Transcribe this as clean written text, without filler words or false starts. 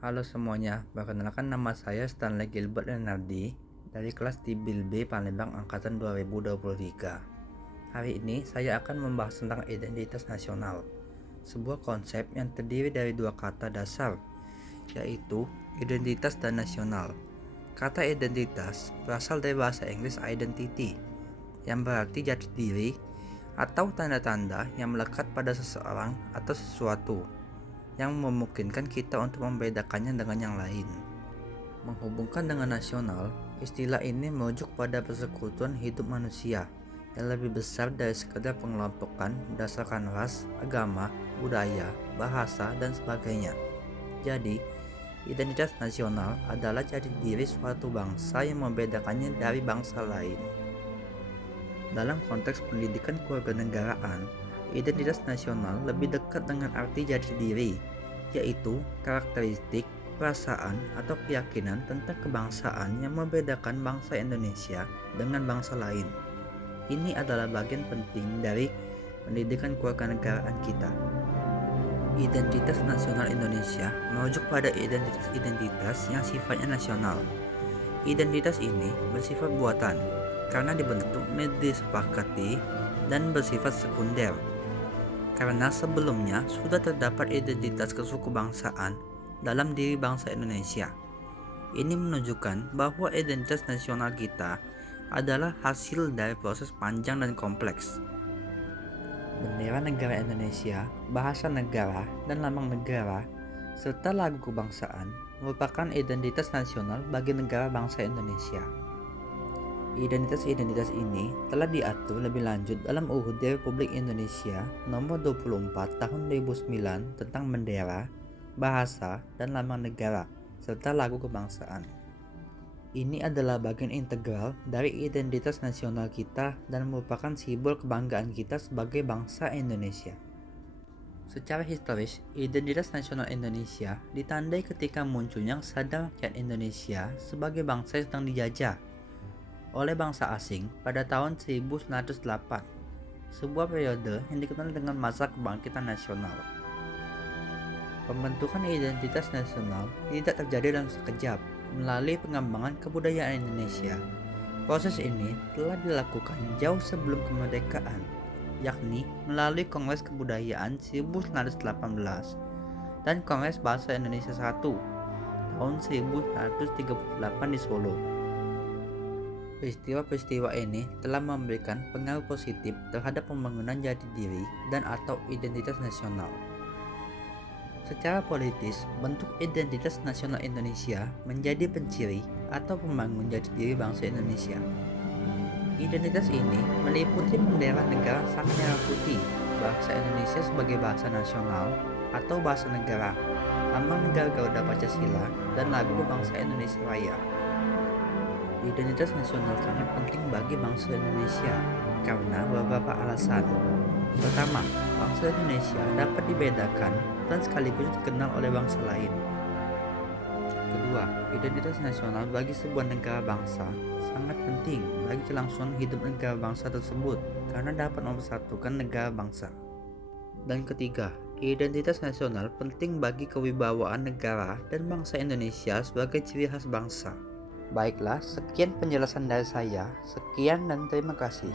Halo semuanya, perkenalkan nama saya Stanley Gilbert Renardi dari kelas Tibil B Palembang Angkatan 2023. Hari ini saya akan membahas tentang identitas nasional, sebuah konsep yang terdiri dari dua kata dasar, yaitu identitas dan nasional. Kata identitas berasal dari bahasa Inggris identity, yang berarti jati diri atau tanda-tanda yang melekat pada seseorang atau sesuatu, yang memungkinkan kita untuk membedakannya dengan yang lain. Menghubungkan dengan nasional, istilah ini merujuk pada persekutuan hidup manusia yang lebih besar dari sekedar pengelompokan berdasarkan ras, agama, budaya, bahasa, dan sebagainya. Jadi, identitas nasional adalah jati diri suatu bangsa yang membedakannya dari bangsa lain. Dalam konteks pendidikan kewarganegaraan, identitas nasional lebih dekat dengan arti jati diri, yaitu karakteristik, perasaan, atau keyakinan tentang kebangsaan yang membedakan bangsa Indonesia dengan bangsa lain. Ini adalah bagian penting dari pendidikan kewarganegaraan kita. Identitas nasional Indonesia merujuk pada identitas-identitas yang sifatnya nasional. Identitas ini bersifat buatan karena dibentuk, disepakati, dan bersifat sekunder karena sebelumnya sudah terdapat identitas kesukubangsaan dalam diri bangsa Indonesia. Ini menunjukkan bahwa identitas nasional kita adalah hasil dari proses panjang dan kompleks. Bendera negara Indonesia, bahasa negara, dan lambang negara, serta lagu kebangsaan merupakan identitas nasional bagi negara bangsa Indonesia. Identitas-identitas ini telah diatur lebih lanjut dalam UUD Republik Indonesia Nomor 24 Tahun 2009 tentang bendera, bahasa, dan lambang negara, serta lagu kebangsaan. Ini adalah bagian integral dari identitas nasional kita dan merupakan simbol kebanggaan kita sebagai bangsa Indonesia. Secara historis, identitas nasional Indonesia ditandai ketika munculnya kesadaran rakyat Indonesia sebagai bangsa yang sedang dijajah oleh bangsa asing pada tahun 1908, sebuah periode yang dikenal dengan masa kebangkitan nasional. Pembentukan identitas nasional tidak terjadi dalam sekejap melalui pengembangan kebudayaan Indonesia. Proses ini telah dilakukan jauh sebelum kemerdekaan, yakni melalui Kongres Kebudayaan 1918 dan Kongres Bahasa Indonesia I tahun 1938 di Solo. Peristiwa-peristiwa ini telah memberikan pengaruh positif terhadap pembangunan jati diri dan atau identitas nasional. Secara politis, bentuk identitas nasional Indonesia menjadi penciri atau pembangun jati diri bangsa Indonesia. Identitas ini meliputi bendera negara sang merah putih, bahasa Indonesia sebagai bahasa nasional atau bahasa negara, lambang negara Garuda Pancasila, dan lagu bangsa Indonesia Raya. Identitas nasional sangat penting bagi bangsa Indonesia karena beberapa alasan. Pertama, bangsa Indonesia dapat dibedakan dan sekaligus dikenal oleh bangsa lain. Kedua, identitas nasional bagi sebuah negara bangsa sangat penting bagi kelangsungan hidup negara bangsa tersebut karena dapat mempersatukan negara bangsa. Dan ketiga, identitas nasional penting bagi kewibawaan negara dan bangsa Indonesia sebagai ciri khas bangsa. Baiklah, sekian penjelasan dari saya. Sekian dan terima kasih.